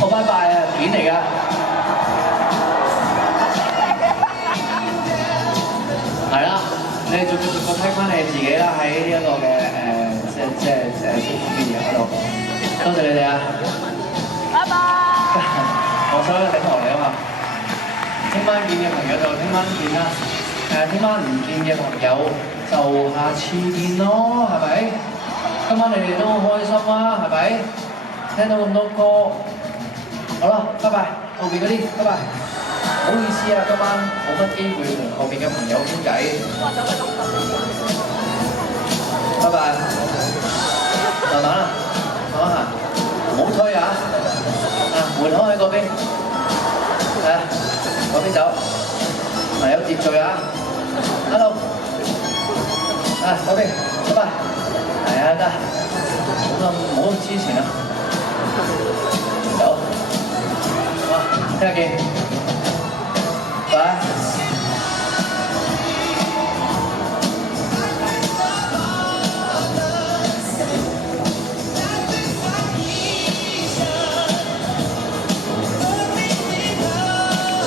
我拜拜啊，片嚟㗎。係啦，你哋逐個睇翻你自己啦，喺呢一個嘅social media 嗰度。多謝你哋啊！拜拜。我所有頂落嚟啊嘛。聽晚見嘅朋友就聽晚見啦。聽晚唔見嘅朋友就下次見咯，係咪？今晚你哋都好開心啊，係咪？聽到咁多歌，好啦，拜拜，後邊嗰啲，拜拜。唔好意思啊，今晚冇乜機會同後邊嘅朋友傾偈。拜拜，慢慢啦，慢慢行，唔好推啊！門口喺嗰邊，嗰邊走，有秩序啊 ！Hello， 嗰邊，拜拜。係啊，得，唔好咁黐纏啊！走，好啊，聽日見。